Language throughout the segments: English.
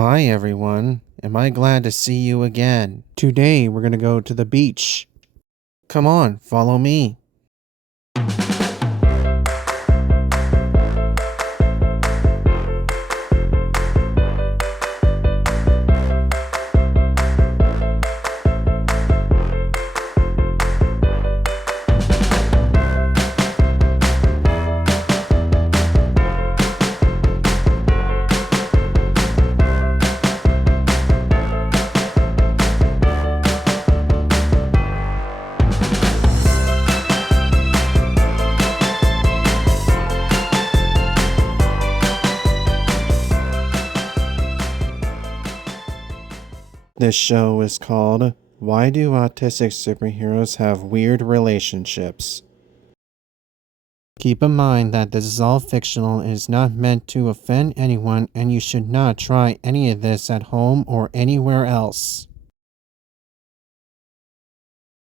Hi everyone, am I glad to see you again. Today we're gonna go to the beach. Come on, follow me. This show is called Why Do Autistic Superheroes Have Weird Relationships? Keep in mind that this is all fictional and is not meant to offend anyone, and you should not try any of this at home or anywhere else.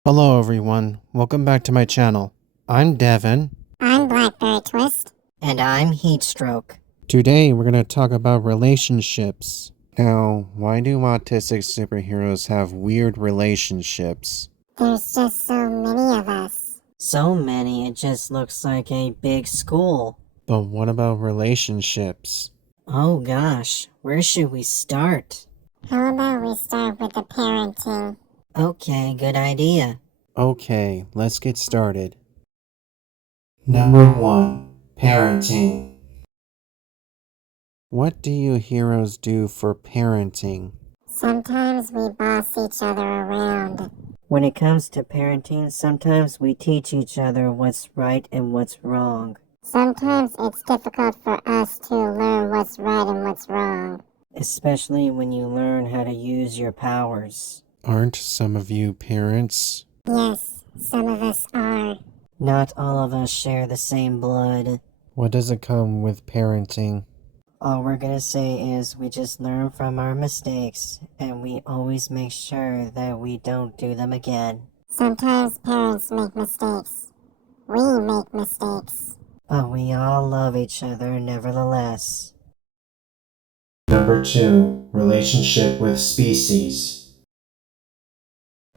Hello everyone, welcome back to my channel. I'm Deven. I'm Blackberry Twist. And I'm Heatstroke. Today we're going to talk about relationships. Now, why do autistic superheroes have weird relationships? There's just so many of us. So many, it just looks like a big school. But what about relationships? Oh gosh, where should we start? How about we start with the parenting? Okay, good idea. Okay, let's get started. Number 1. Parenting. What do you heroes do for parenting? Sometimes we boss each other around. When it comes to parenting, sometimes we teach each other what's right and what's wrong. Sometimes it's difficult for us to learn what's right and what's wrong. Especially when you learn how to use your powers. Aren't some of you parents? Yes, some of us are. Not all of us share the same blood. What does it come with parenting? All we're gonna say is we just learn from our mistakes, and we always make sure that we don't do them again. Sometimes parents make mistakes. We make mistakes. But we all love each other nevertheless. Number 2. Relationship with species.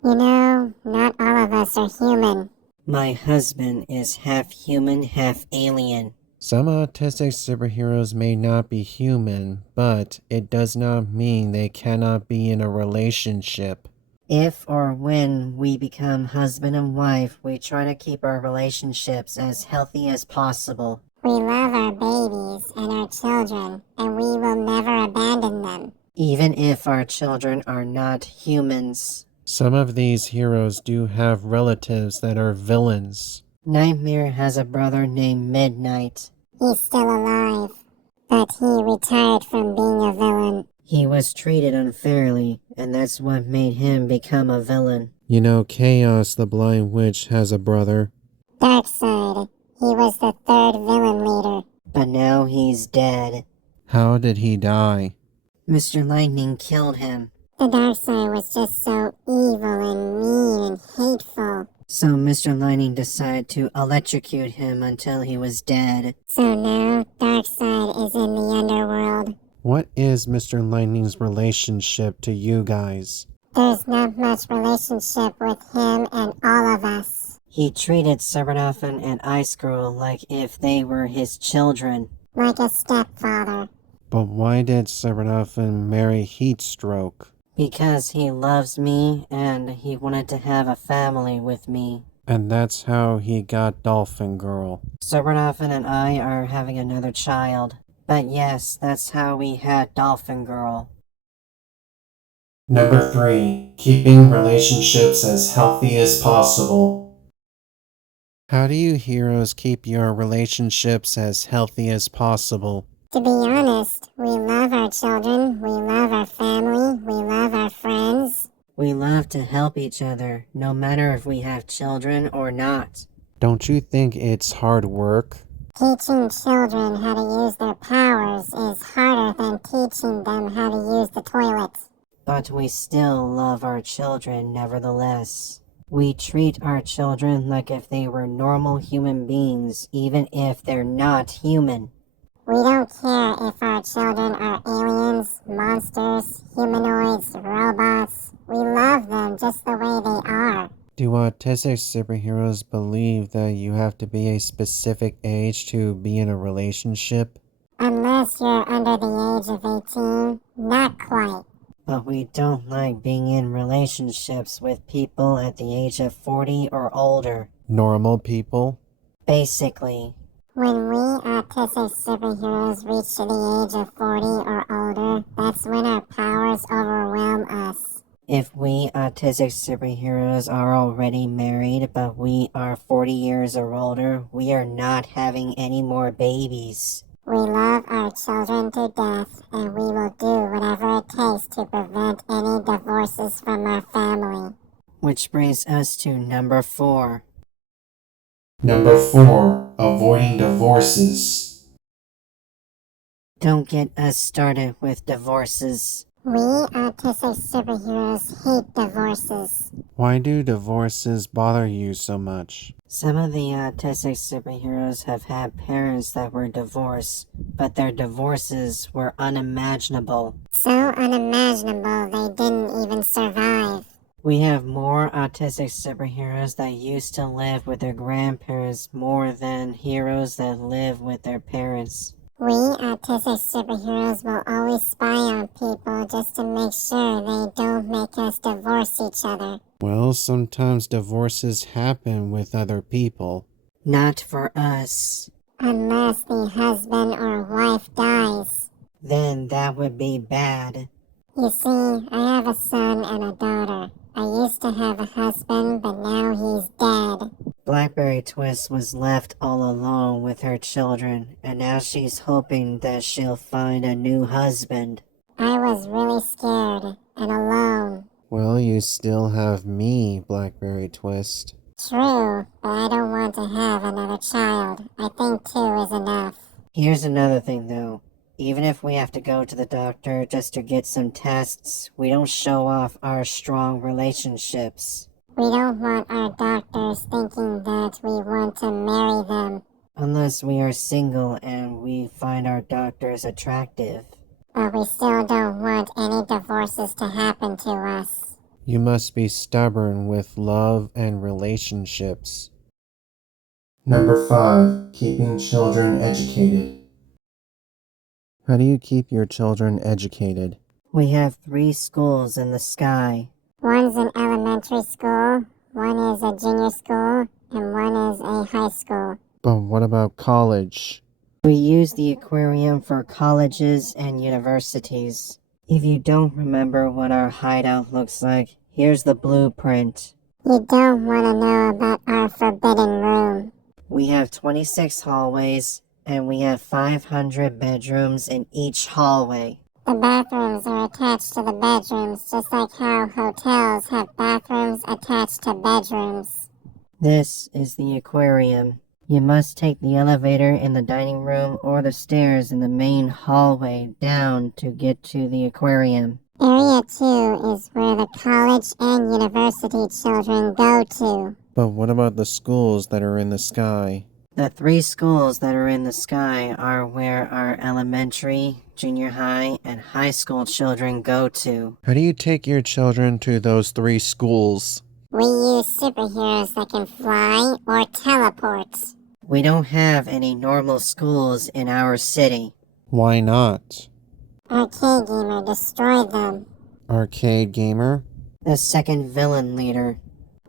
You know, not all of us are human. My husband is half human, half alien. Some autistic superheroes may not be human, but it does not mean they cannot be in a relationship. If or when we become husband and wife, we try to keep our relationships as healthy as possible. We love our babies and our children, and we will never abandon them. Even if our children are not humans. Some of these heroes do have relatives that are villains. Nightmare has a brother named Midnight. He's still alive, but he retired from being a villain. He was treated unfairly, and that's what made him become a villain. You know, Chaos the Blind Witch has a brother. Darkseid, he was the third villain leader. But now he's dead. How did he die? Mr. Lightning killed him. The Darkseid was just so evil and mean and hateful. So Mr. Lightning decided to electrocute him until he was dead. So now Darkseid is in the underworld. What is Mr. Lightning's relationship to you guys? There's not much relationship with him and all of us. He treated Cybernoffin and Ice Girl like if they were his children. Like a stepfather. But why did Cybernoffin marry Heatstroke? Because he loves me and he wanted to have a family with me. And that's how he got Dolphin Girl. Cybernoffin and I are having another child. But yes, that's how we had Dolphin Girl. Number 3. Keeping relationships as healthy as possible. How do you heroes keep your relationships as healthy as possible? To be honest, we love our children, we love our family, we love our friends. We love to help each other, no matter if we have children or not. Don't you think it's hard work? Teaching children how to use their powers is harder than teaching them how to use the toilet. But we still love our children nevertheless. We treat our children like if they were normal human beings, even if they're not human. We don't care if our children are aliens, monsters, humanoids, robots. We love them just the way they are. Do autistic superheroes believe that you have to be a specific age to be in a relationship? Unless you're under the age of 18, not quite. But we don't like being in relationships with people at the age of 40 or older. Normal people? Basically, When we autistic superheroes reach to the age of 40 or older, that's when our powers overwhelm us. if we autistic superheroes are already married but we are 40 years or older, we are not having any more babies. We love our children to death, and we will do whatever it takes to prevent any divorces from our family. Which brings us to number 4. Number 4. Avoiding divorces. Don't get us started with divorces. We autistic superheroes hate divorces. Why do divorces bother you so much? Some of the autistic superheroes have had parents that were divorced, but their divorces were unimaginable. So unimaginable they didn't even survive. We have more autistic superheroes that used to live with their grandparents more than heroes that live with their parents. We autistic superheroes will always spy on people just to make sure they don't make us divorce each other. Well, sometimes divorces happen with other people. Not for us. Unless the husband or wife dies. Then that would be bad. You see, I have a son and a daughter. I used to have a husband, but now he's dead. Blackberry Twist was left all alone with her children, and now she's hoping that she'll find a new husband. I was really scared and alone. Well, you still have me, Blackberry Twist. True, but I don't want to have another child. I think 2 is enough. Here's another thing though. Even if we have to go to the doctor just to get some tests, we don't show off our strong relationships. We don't want our doctors thinking that we want to marry them. Unless we are single and we find our doctors attractive. But we still don't want any divorces to happen to us. You must be stubborn with love and relationships. Number 5. Keeping children educated. How do you keep your children educated? We have 3 schools in the sky. One's an elementary school, one is a junior school, and one is a high school. But what about college? We use the aquarium for colleges and universities. If you don't remember what our hideout looks like, here's the blueprint. You don't want to know about our forbidden room. We have 26 hallways, and we have 500 bedrooms in each hallway. The bathrooms are attached to the bedrooms, just like how hotels have bathrooms attached to bedrooms. This is the aquarium. You must take the elevator in the dining room or the stairs in the main hallway down to get to the aquarium. Area 2 is where the college and university children go to. But what about the schools that are in the sky? The 3 schools that are in the sky are where our elementary, junior high, and high school children go to. How do you take your children to those 3 schools? We use superheroes that can fly or teleport. We don't have any normal schools in our city. Why not? Arcade Gamer destroyed them. Arcade Gamer? The second villain leader.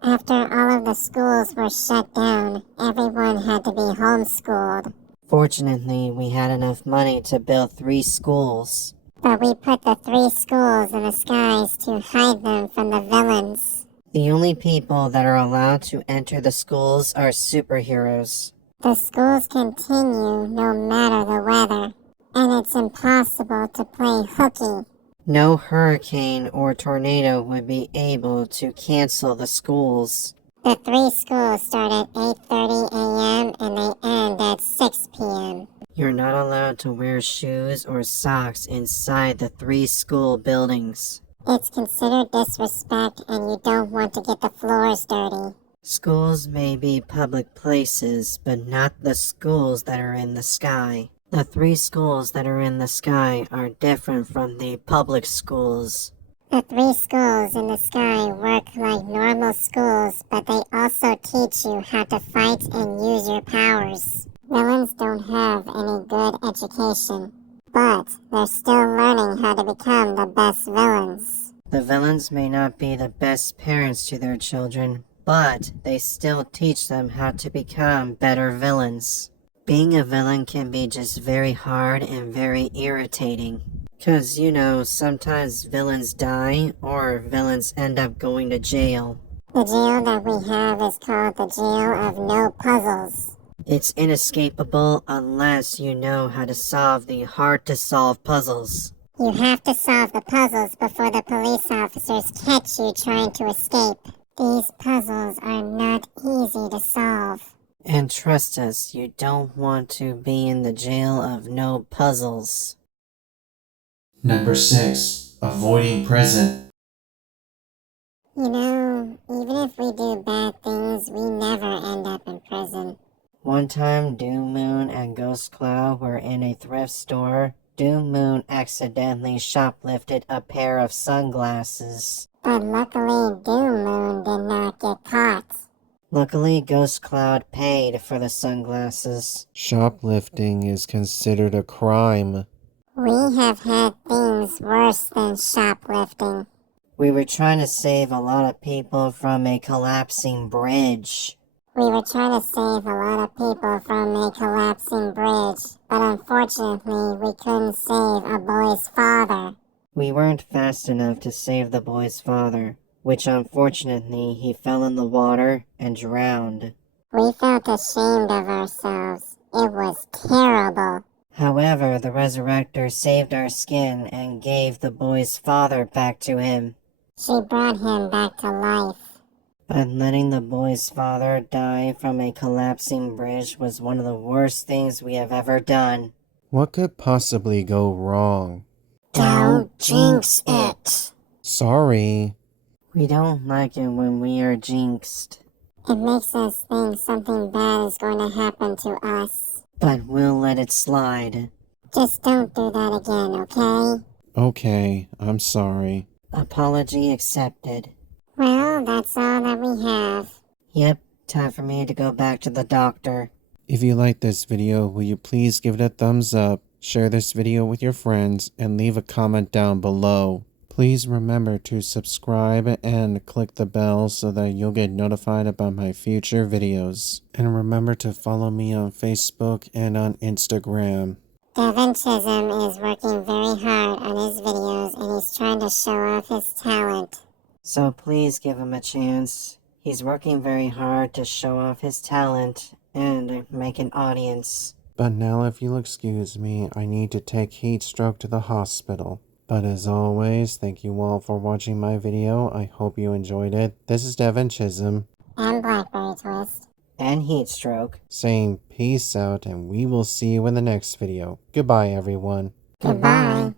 After all of the schools were shut down, everyone had to be homeschooled. Fortunately, we had enough money to build 3 schools. But we put the 3 schools in the skies to hide them from the villains. The only people that are allowed to enter the schools are superheroes. The schools continue no matter the weather, and it's impossible to play hooky. No hurricane or tornado would be able to cancel the schools. The 3 schools start at 8:30 a.m. and they end at 6 p.m. You're not allowed to wear shoes or socks inside the 3 school buildings. It's considered disrespect and you don't want to get the floors dirty. Schools may be public places, but not the schools that are in the sky. The 3 schools that are in the sky are different from the public schools. The 3 schools in the sky work like normal schools, but they also teach you how to fight and use your powers. Villains don't have any good education, but they're still learning how to become the best villains. The villains may not be the best parents to their children, but they still teach them how to become better villains. Being a villain can be just very hard and very irritating. 'Cause, sometimes villains die or villains end up going to jail. The jail that we have is called the jail of no puzzles. It's inescapable unless you know how to solve the hard-to-solve puzzles. You have to solve the puzzles before the police officers catch you trying to escape. These puzzles are not easy to solve. And trust us, you don't want to be in the jail of no puzzles. Number 6. Avoiding prison. Even if we do bad things, we never end up in prison. One time, Doom Moon and Ghost Cloud were in a thrift store. Doom Moon accidentally shoplifted a pair of sunglasses. But luckily, Doom Moon did not get caught. Luckily, Ghost Cloud paid for the sunglasses. Shoplifting is considered a crime. We have had things worse than shoplifting. We were trying to save a lot of people from a collapsing bridge. We were trying to save a lot of people from a collapsing bridge, but unfortunately we couldn't save a boy's father. We weren't fast enough to save the boy's father, which unfortunately he fell in the water and drowned. We felt ashamed of ourselves. It was terrible. However, the Resurrector saved our skin and gave the boy's father back to him. She brought him back to life. But letting the boy's father die from a collapsing bridge was one of the worst things we have ever done. What could possibly go wrong? Don't jinx it! Sorry. We don't like it when we are jinxed. It makes us think something bad is going to happen to us. But we'll let it slide. Just don't do that again, okay? Okay, I'm sorry. Apology accepted. Well, that's all that we have. Yep, time for me to go back to the doctor. If you like this video, will you please give it a thumbs up, share this video with your friends, and leave a comment down below. Please remember to subscribe and click the bell so that you'll get notified about my future videos. And remember to follow me on Facebook and on Instagram. Deven Chisum is working very hard on his videos and he's trying to show off his talent. So please give him a chance. He's working very hard to show off his talent and make an audience. But now if you'll excuse me, I need to take heat stroke to the hospital. But as always, thank you all for watching my video. I hope you enjoyed it. This is Deven Chisum. And Blackberry Twist. And heat stroke. Saying peace out and we will see you in the next video. Goodbye everyone. Goodbye.